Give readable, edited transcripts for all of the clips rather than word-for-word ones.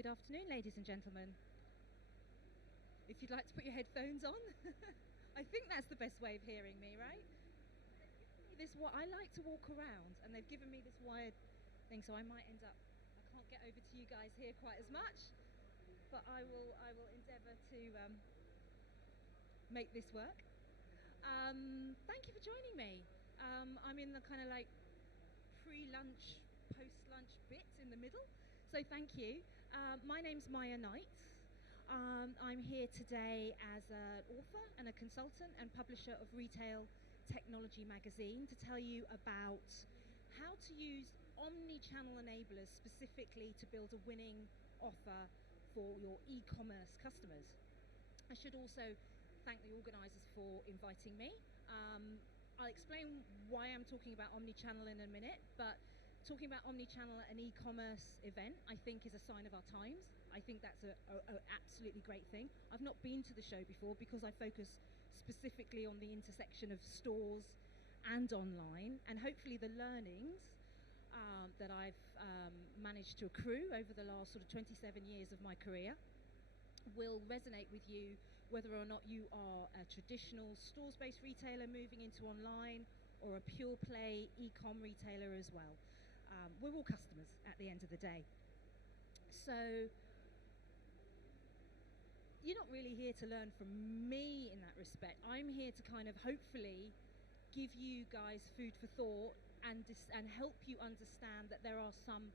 Good afternoon, ladies and gentlemen. If you'd like to put your headphones on, I think that's the best way of hearing me, right? I like to walk around, and they've given me this wired thing, so I might end up, I can't get over to you guys here quite as much, but I will endeavour to make this work. Thank you for joining me. I'm in the kind of like pre-lunch, post-lunch bit in the middle, so thank you. My name's Miya Knights. I'm here today as an author and a consultant and publisher of Retail Technology magazine to tell you about how to use omnichannel enablers specifically to build a winning offer for your e-commerce customers. I should also thank the organisers for inviting me. I'll explain why I'm talking about omnichannel in a minute, but talking about omnichannel at an e-commerce event, I think, is a sign of our times. I think that's an absolutely great thing. I've not been to the show before because I focus specifically on the intersection of stores and online, and hopefully the learnings that I've managed to accrue over the last sort of 27 years of my career will resonate with you, whether or not you are a traditional stores-based retailer moving into online or a pure play e-com retailer as well. We're all customers at the end of the day. So you're not really here to learn from me in that respect. I'm here to kind of hopefully give you guys food for thought and help you understand that there are some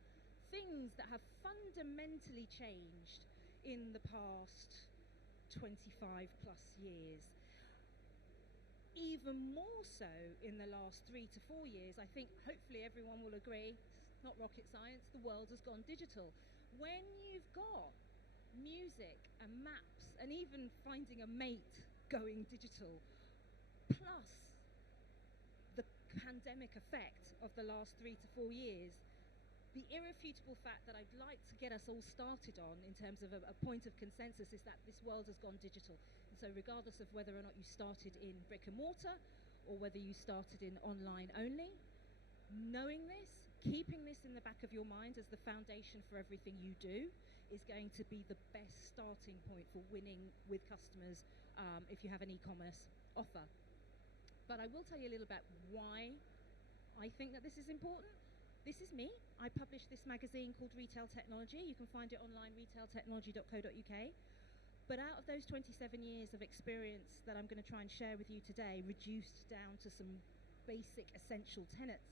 things that have fundamentally changed in the past 25 plus years. Even more so in the last 3 to 4 years. I think hopefully everyone will agree, it's not rocket science, the world has gone digital. When you've got music and maps and even finding a mate going digital, plus the pandemic effect of the last 3 to 4 years, the irrefutable fact that I'd like to get us all started on in terms of a point of consensus is that this world has gone digital. And so regardless of whether or not you started in brick and mortar or whether you started in online only, knowing this, keeping this in the back of your mind as the foundation for everything you do is going to be the best starting point for winning with customers if you have an e-commerce offer. But I will tell you a little about why I think that this is important. This is me. I publish this magazine called Retail Technology. You can find it online, retailtechnology.co.uk. But out of those 27 years of experience that I'm going to try and share with you today, reduced down to some basic essential tenets,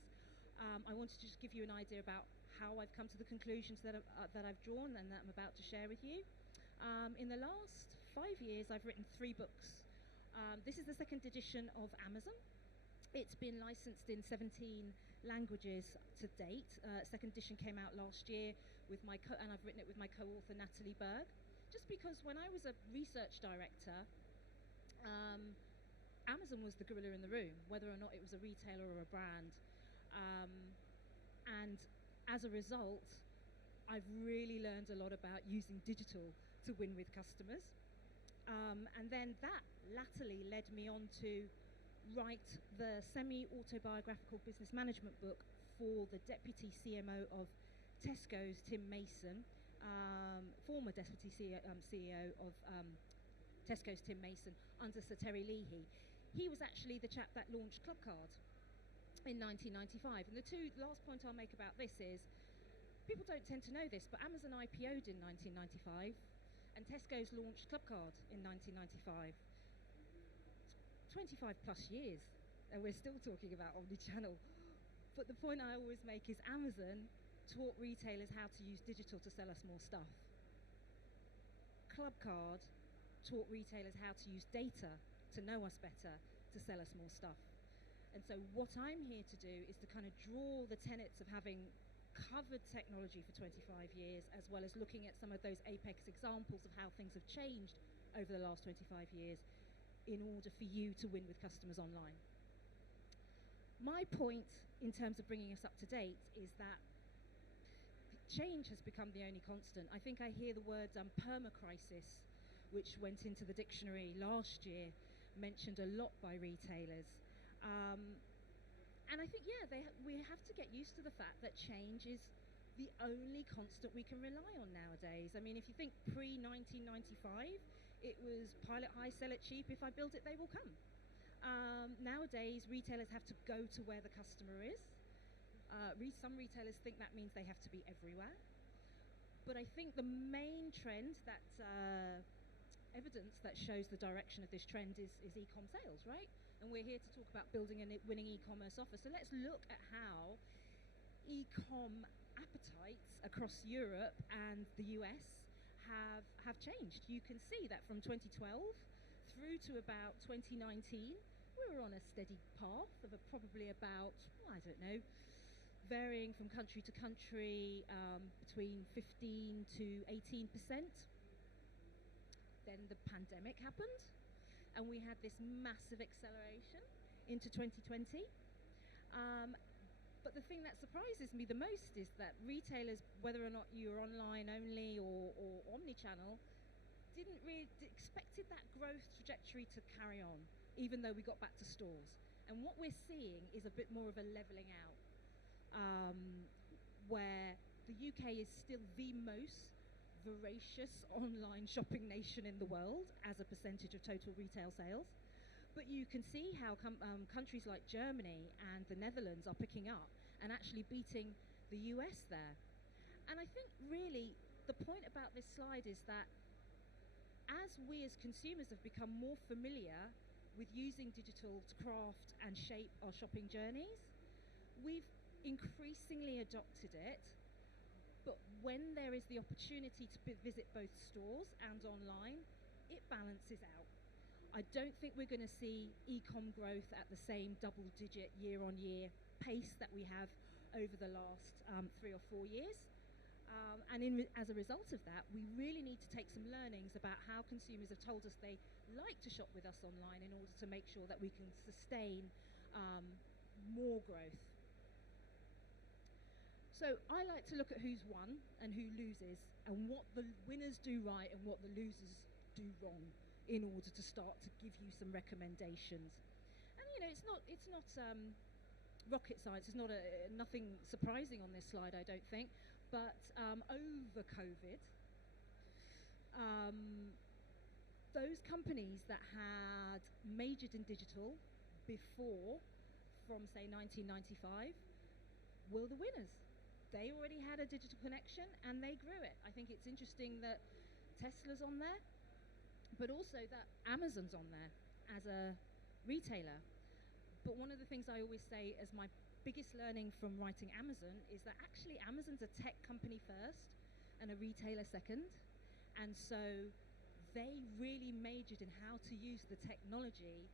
I wanted to just give you an idea about how I've come to the conclusions that I've drawn and that I'm about to share with you. In the last 5 years, I've written 3 books. This is the 2nd edition of Amazon. It's been licensed in 17 languages to date. 2nd edition came out last year and I've written it with my co-author Natalie Berg. Just because when I was a research director, Amazon was the gorilla in the room, whether or not it was a retailer or a brand. And as a result, I've really learned a lot about using digital to win with customers. And then that latterly led me on to write the semi-autobiographical business management book for the deputy CMO of Tesco's, Tim Mason, former deputy CEO of Tesco's, Tim Mason, under Sir Terry Leahy. He was actually the chap that launched Clubcard in 1995. And the last point I'll make about this is, people don't tend to know this, but Amazon IPO'd in 1995, and Tesco's launched Clubcard in 1995. 25 plus years, and we're still talking about omnichannel. But the point I always make is Amazon taught retailers how to use digital to sell us more stuff. Clubcard taught retailers how to use data to know us better, to sell us more stuff. And so what I'm here to do is to kind of draw the tenets of having covered technology for 25 years, as well as looking at some of those apex examples of how things have changed over the last 25 years in order for you to win with customers online. My point in terms of bringing us up to date is that change has become the only constant. I think I hear the word permacrisis, which went into the dictionary last year, mentioned a lot by retailers. And I think, we have to get used to the fact that change is the only constant we can rely on nowadays. I mean, if you think pre-1995, it was pilot high, sell it cheap, if I build it, they will come. Nowadays, retailers have to go to where the customer is. Some retailers think that means they have to be everywhere. But I think the main trend that evidence that shows the direction of this trend is e-com sales, right? And we're here to talk about building a winning e-commerce offer. So let's look at how e-com appetites across Europe and the US have changed. You can see that from 2012 through to about 2019, we were on a steady path of probably about, I don't know, varying from country to country, between 15 to 18%. Then the pandemic happened, and we had this massive acceleration into 2020. But the thing that surprises me the most is that retailers, whether or not you're online only or omnichannel, didn't really expected that growth trajectory to carry on, even though we got back to stores. And what we're seeing is a bit more of a leveling out, where the UK is still the most voracious online shopping nation in the world as a percentage of total retail sales. But you can see how countries like Germany and the Netherlands are picking up and actually beating the US there. And I think really the point about this slide is that as we as consumers have become more familiar with using digital to craft and shape our shopping journeys, we've increasingly adopted it. But when there is the opportunity to visit both stores and online, it balances out. I don't think we're going to see e-com growth at the same double-digit year-on-year pace that we have over the last 3 or 4 years. As a result of that, we really need to take some learnings about how consumers have told us they like to shop with us online in order to make sure that we can sustain more growth. So I like to look at who's won and who loses, and what the winners do right and what the losers do wrong, in order to start to give you some recommendations. And it's not rocket science. It's not nothing surprising on this slide, I don't think. But over COVID, those companies that had majored in digital before, from say 1995, were the winners. They already had a digital connection and they grew it. I think it's interesting that Tesla's on there, but also that Amazon's on there as a retailer. But one of the things I always say as my biggest learning from writing Amazon is that actually Amazon's a tech company first and a retailer second. And so they really majored in how to use the technology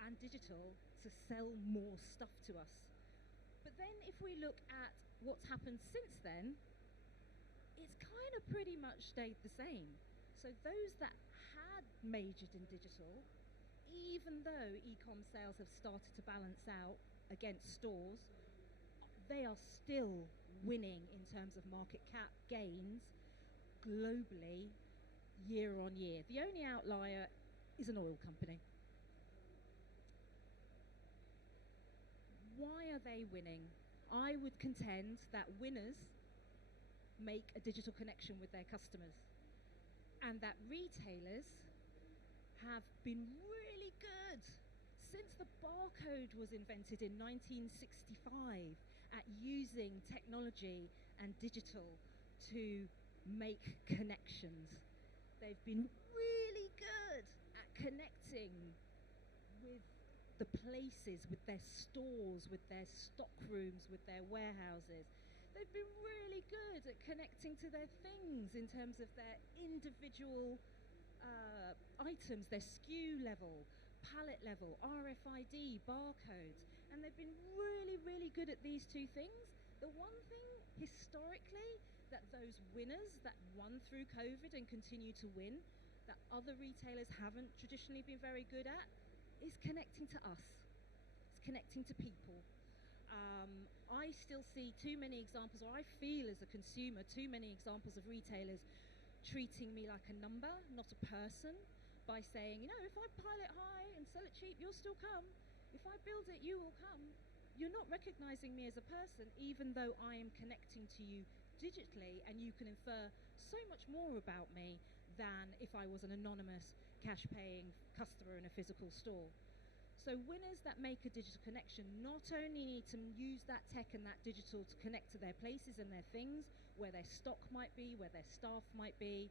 and digital to sell more stuff to us. But then if we look at what's happened since then, it's kind of pretty much stayed the same. So those that had majored in digital, even though e-com sales have started to balance out against stores, they are still winning in terms of market cap gains globally year on year. The only outlier is an oil company. Why are they winning? I would contend that winners make a digital connection with their customers, and that retailers have been really good since the barcode was invented in 1965 at using technology and digital to make connections. They've been really good at connecting with the places, with their stores, with their stock rooms, with their warehouses. They've been really good at connecting to their things in terms of their individual items, their SKU level, pallet level, RFID, barcodes, and they've been really, really good at these two things. The one thing historically that those winners that won through COVID and continue to win, that other retailers haven't traditionally been very good at, is connecting to us. It's connecting to people. I still see too many examples, or I feel as a consumer, too many examples of retailers treating me like a number, not a person, by saying, if I pile it high and sell it cheap, you'll still come. If I build it, you will come. you're not recognizing me as a person, even though I am connecting to you digitally, and you can infer so much more about me than if I was an anonymous cash paying customer in a physical store. So winners that make a digital connection not only need to use that tech and that digital to connect to their places and their things, where their stock might be, where their staff might be,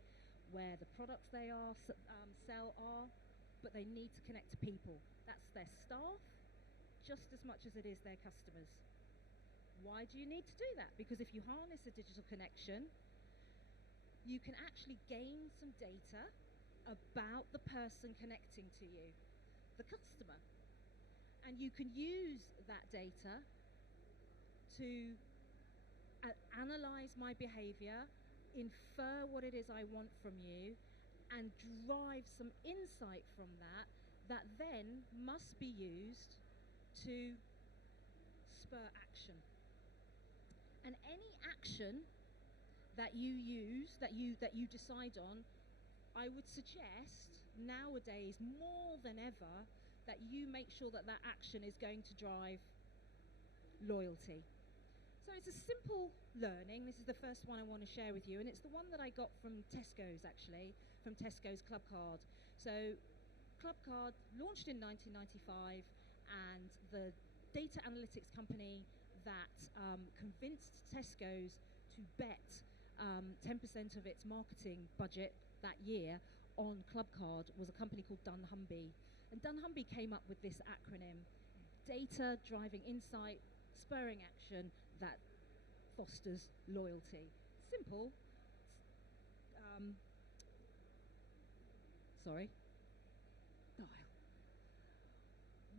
where the products they sell are, but they need to connect to people. That's their staff just as much as it is their customers. Why do you need to do that? Because if you harness a digital connection, you can actually gain some data about the person connecting to you, the customer. And you can use that data to analyze my behavior, infer what it is I want from you, and drive some insight from that that then must be used to spur action. And any action that you use, that you decide on, I would suggest nowadays more than ever that you make sure that that action is going to drive loyalty. So it's a simple learning. This is the first one I want to share with you, and it's the one that I got from Tesco's, actually, from Tesco's Club Card. So Club Card launched in 1995, and the data analytics company that convinced Tesco's to bet 10% of its marketing budget that year on Club Card was a company called dunnhumby. And dunnhumby came up with this acronym: data driving insight, spurring action that fosters loyalty. Simple. Sorry.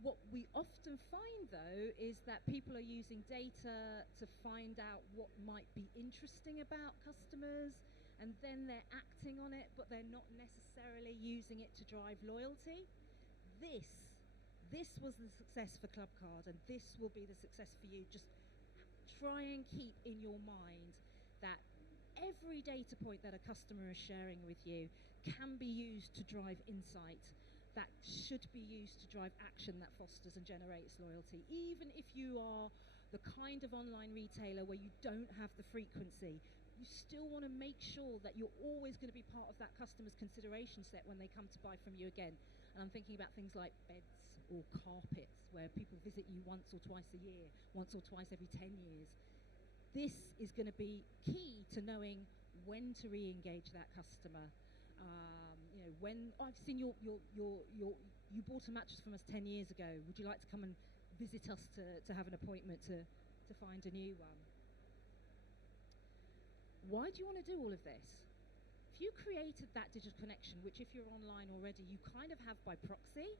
What we often find, though, is that people are using data to find out what might be interesting about customers, and then they're acting on it, but they're not necessarily using it to drive loyalty. This was the success for Club Card, and this will be the success for you. Just try and keep in your mind that every data point that a customer is sharing with you can be used to drive insight, that should be used to drive action that fosters and generates loyalty. Even if you are the kind of online retailer where you don't have the frequency, you still want to make sure that you're always going to be part of that customer's consideration set when they come to buy from you again. And I'm thinking about things like beds or carpets, where people visit you once or twice a year, once or twice every 10 years. This is going to be key to knowing when to re-engage that customer. When I've seen you bought a mattress from us 10 years ago. Would you like to come and visit us to have an appointment to find a new one? Why do you want to do all of this? If you created that digital connection, which if you're online already, you kind of have by proxy,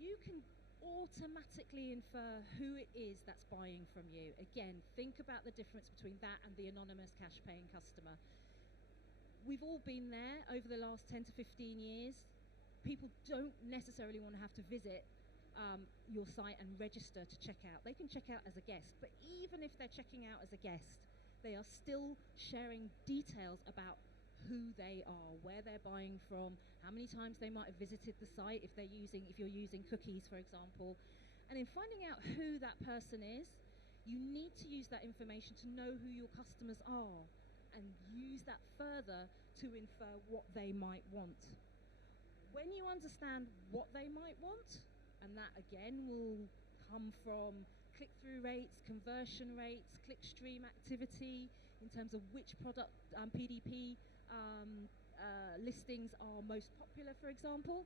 you can automatically infer who it is that's buying from you. Again, think about the difference between that and the anonymous cash paying customer. We've all been there over the last 10 to 15 years. People don't necessarily want to have to visit your site and register to check out. They can check out as a guest, but even if they're checking out as a guest, they are still sharing details about who they are, where they're buying from, how many times they might have visited the site if you're using cookies, for example. And in finding out who that person is, you need to use that information to know who your customers are, and use that further to infer what they might want. When you understand what they might want, and that again will come from click-through rates, conversion rates, clickstream activity, in terms of which product PDP listings are most popular, for example,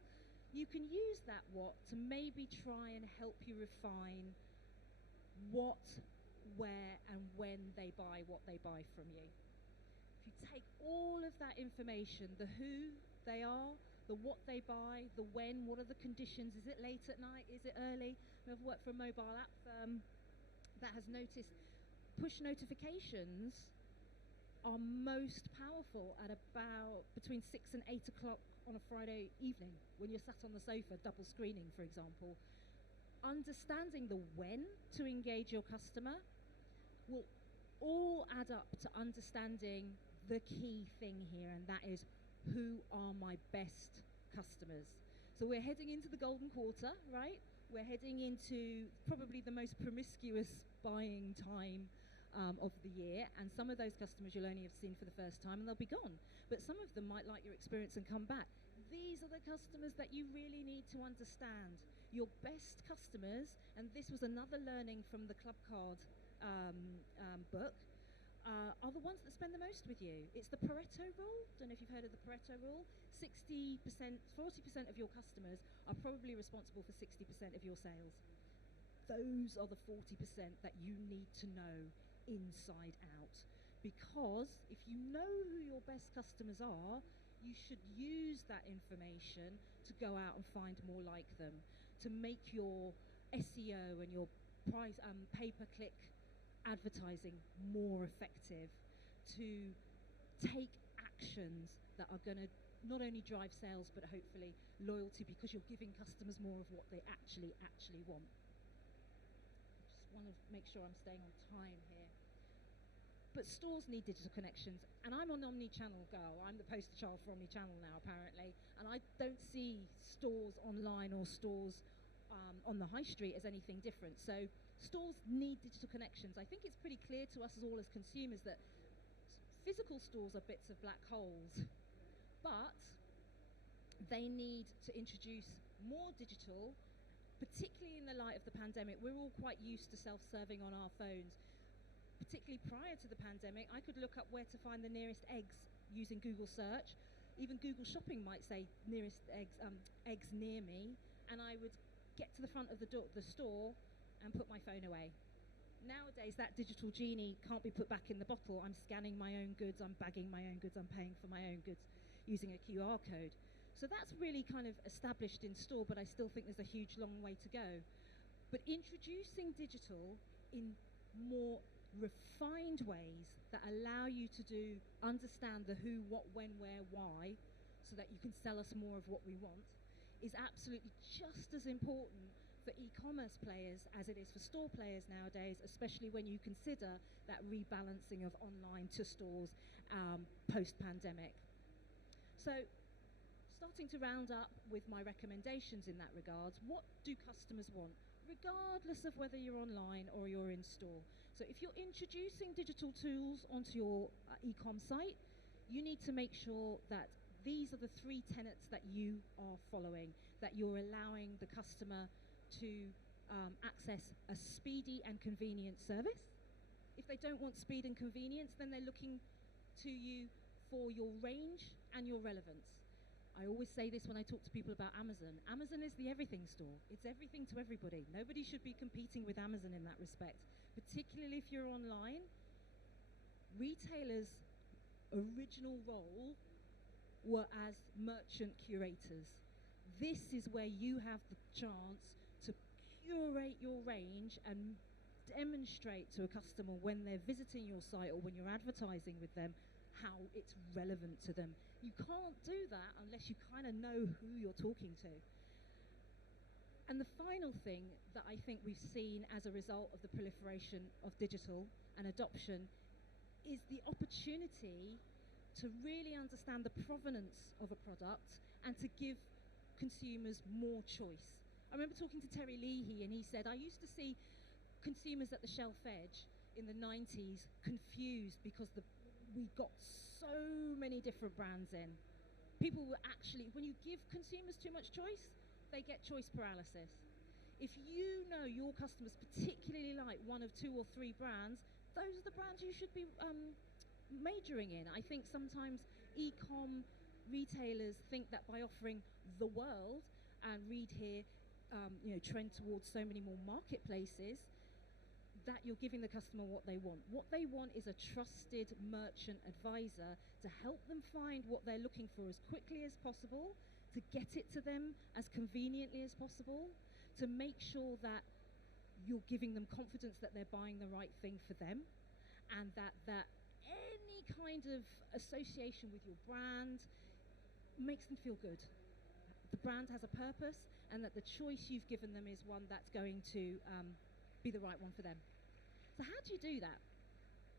you can use that what to maybe try and help you refine what, where, and when they buy what they buy from you. If you take all of that information, the who they are, the what they buy, the when, what are the conditions, is it late at night, is it early? I've worked for a mobile app firm that has noticed push notifications are most powerful at about between 6 and 8 o'clock on a Friday evening when you're sat on the sofa double screening, for example. Understanding the when to engage your customer will all add up to understanding the key thing here, and that is, who are my best customers? So we're heading into the golden quarter, right? We're heading into probably the most promiscuous buying time of the year, and some of those customers you'll only have seen for the first time and they'll be gone. But some of them might like your experience and come back. These are the customers that you really need to understand. Your best customers, and this was another learning from the Club Card book, are the ones that spend the most with you. It's the Pareto rule. Don't know if you've heard of the Pareto rule. 40% of your customers are probably responsible for 60% of your sales. Those are the 40% that you need to know inside out. Because if you know who your best customers are, you should use that information to go out and find more like them, to make your SEO and your price pay-per-click advertising more effective, to take actions that are going to not only drive sales but hopefully loyalty, because you're giving customers more of what they actually want. I just want to make sure I'm staying on time here. But stores need digital connections, and I'm an omnichannel girl. I'm the poster child for omnichannel now, apparently, and I don't see stores online or stores on the high street as anything different. So stores need digital connections. I think it's pretty clear to us all as consumers that physical stores are bits of black holes, but they need to introduce more digital, particularly in the light of the pandemic. We're all quite used to self-serving on our phones. Particularly prior to the pandemic, I could look up where to find the nearest eggs using Google search. Even Google Shopping might say nearest eggs near me, and I would get to the front of the store and put my phone away. Nowadays, that digital genie can't be put back in the bottle. I'm scanning my own goods, I'm bagging my own goods, I'm paying for my own goods using a QR code. So that's really kind of established in store, but I still think there's a huge long way to go. But introducing digital in more refined ways that allow you to understand the who, what, when, where, why, so that you can sell us more of what we want, is absolutely just as important for e-commerce players as it is for store players nowadays, especially when you consider that rebalancing of online to stores post-pandemic. So, starting to round up with my recommendations in that regard, what do customers want, regardless of whether you're online or you're in store? So if you're introducing digital tools onto your e-com site, you need to make sure that these are the 3 tenets that you are following, that you're allowing the customer to access a speedy and convenient service. If they don't want speed and convenience, then they're looking to you for your range and your relevance. I always say this when I talk to people about Amazon. Amazon is the everything store. It's everything to everybody. Nobody should be competing with Amazon in that respect, particularly if you're online. Retailers' original role were as merchant curators. This is where you have the chance to curate your range and demonstrate to a customer when they're visiting your site or when you're advertising with them how it's relevant to them. You can't do that unless you kind of know who you're talking to. And the final thing that I think we've seen as a result of the proliferation of digital and adoption is the opportunity to really understand the provenance of a product and to give consumers more choice. I remember talking to Terry Leahy, and he said, I used to see consumers at the shelf edge in the 90s confused because we got so many different brands in. People were actually, when you give consumers too much choice, they get choice paralysis. If you know your customers particularly like 1 of 2 or 3 brands, those are the brands you should be majoring in. I think sometimes e-com retailers think that by offering the world, and read here, trend towards so many more marketplaces, that you're giving the customer what they want. What they want is a trusted merchant advisor to help them find what they're looking for as quickly as possible, to get it to them as conveniently as possible, to make sure that you're giving them confidence that they're buying the right thing for them, and that any kind of association with your brand makes them feel good. The brand has a purpose, and that the choice you've given them is one that's going to be the right one for them. So how do you do that?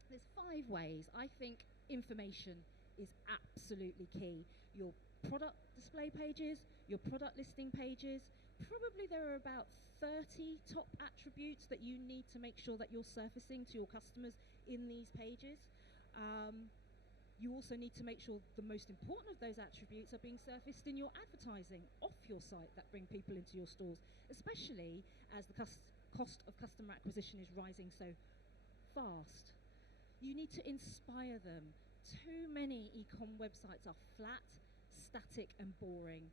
There's 5 ways. I think information is absolutely key. Your product display pages, your product listing pages, Probably there are about 30 top attributes that you need to make sure that you're surfacing to your customers in these pages. You also need to make sure the most important of those attributes are being surfaced in your advertising off your site that bring people into your stores, especially as the cost of customer acquisition is rising so fast. You need to inspire them. Too many e-com websites are flat, static and boring.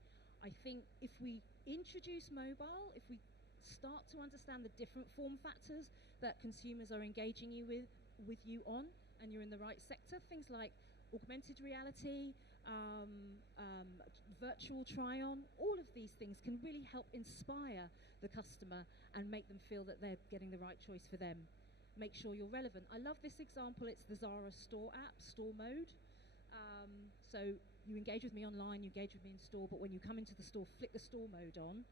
I think if we introduce mobile, if we start to understand the different form factors that consumers are engaging with you on, and you're in the right sector, things like augmented reality, virtual try-on, all of these things can really help inspire the customer and make them feel that they're getting the right choice for them. Make sure you're relevant. I love this example. It's the Zara store app, store mode. So you engage with me online, you engage with me in store, but when you come into the store, flick the store mode on,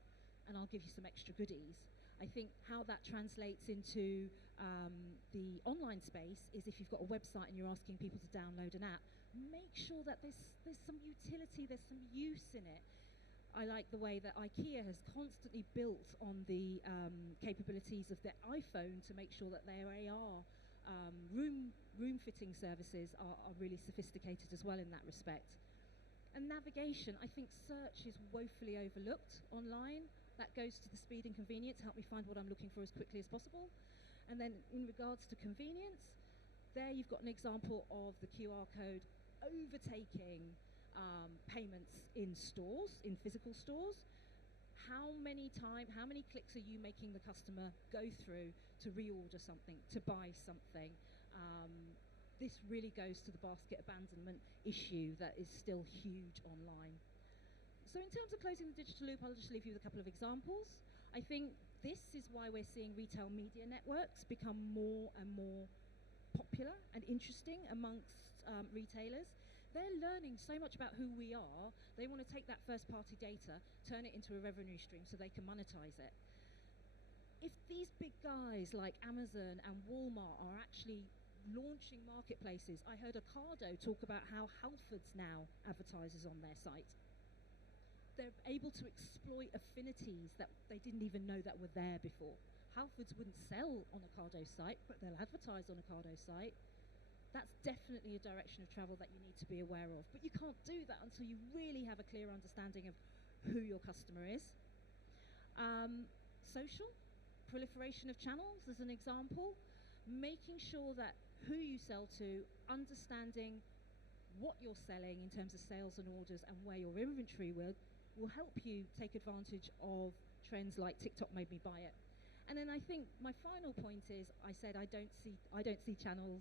and I'll give you some extra goodies. I think how that translates into the online space is if you've got a website and you're asking people to download an app, make sure that there's some utility, there's some use in it. I like the way that IKEA has constantly built on the capabilities of their iPhone to make sure that their AR room fitting services are really sophisticated as well in that respect. And navigation, I think search is woefully overlooked online. That goes to the speed and convenience, help me find what I'm looking for as quickly as possible. And then in regards to convenience, there you've got an example of the QR code overtaking payments in stores, in physical stores. How many clicks are you making the customer go through to reorder something, to buy something? This really goes to the basket abandonment issue that is still huge online. So in terms of closing the digital loop, I'll just leave you with a couple of examples. I think this is why we're seeing retail media networks become more and more popular and interesting amongst retailers. They're learning so much about who we are, they want to take that first-party data, turn it into a revenue stream so they can monetize it. If these big guys like Amazon and Walmart are actually launching marketplaces, I heard Ocado talk about how Halfords now advertises on their site. They're able to exploit affinities that they didn't even know that were there before. Halfords wouldn't sell on Ocado's site, but they'll advertise on Ocado's site. That's definitely a direction of travel that you need to be aware of. But you can't do that until you really have a clear understanding of who your customer is. Social, proliferation of channels as an example. Making sure that who you sell to, understanding what you're selling in terms of sales and orders and where your inventory will help you take advantage of trends like TikTok made me buy it. And then I think my final point is, I said I don't see channels,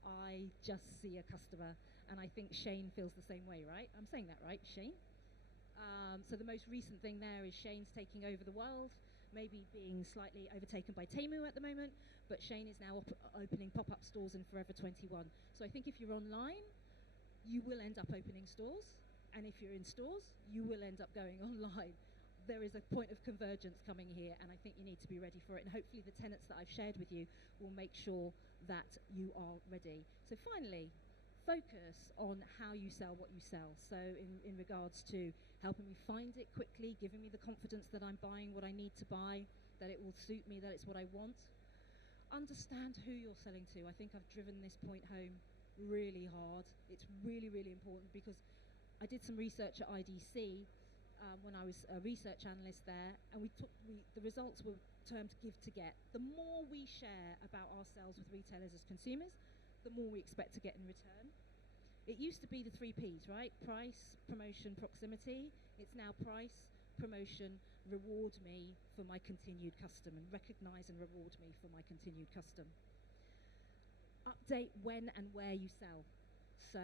I just see a customer. And I think Shane feels the same way, right? I'm saying that right, Shane? So the most recent thing there is Shane's taking over the world, maybe being slightly overtaken by Temu at the moment, but Shane is now opening pop-up stores in Forever 21. So I think if you're online, you will end up opening stores. And if you're in stores, you will end up going online. There is a point of convergence coming here, and I think you need to be ready for it. And hopefully the tenets that I've shared with you will make sure that you are ready. So finally, focus on how you sell what you sell. So in regards to helping me find it quickly, giving me the confidence that I'm buying what I need to buy, that it will suit me, that it's what I want. Understand who you're selling to. I think I've driven this point home really hard. It's really, really important because I did some research at IDC when I was a research analyst there, and the results were termed give to get. The more we share about ourselves with retailers as consumers, the more we expect to get in return. It used to be the 3 Ps, right? Price, promotion, proximity. It's now price, promotion, reward me for my continued custom, and recognize and reward me for my continued custom. Update when and where you sell. So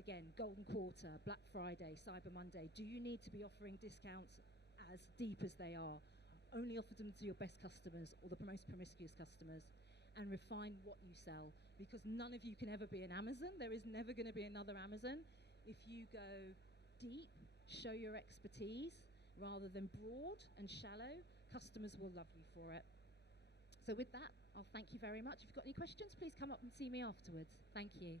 again, Golden Quarter, Black Friday, Cyber Monday, do you need to be offering discounts as deep as they are? Only offer them to your best customers or the most promiscuous customers, and refine what you sell, because none of you can ever be an Amazon. There is never going to be another Amazon. If you go deep, show your expertise rather than broad and shallow, customers will love you for it. So with that, I'll thank you very much. If you've got any questions, please come up and see me afterwards. Thank you.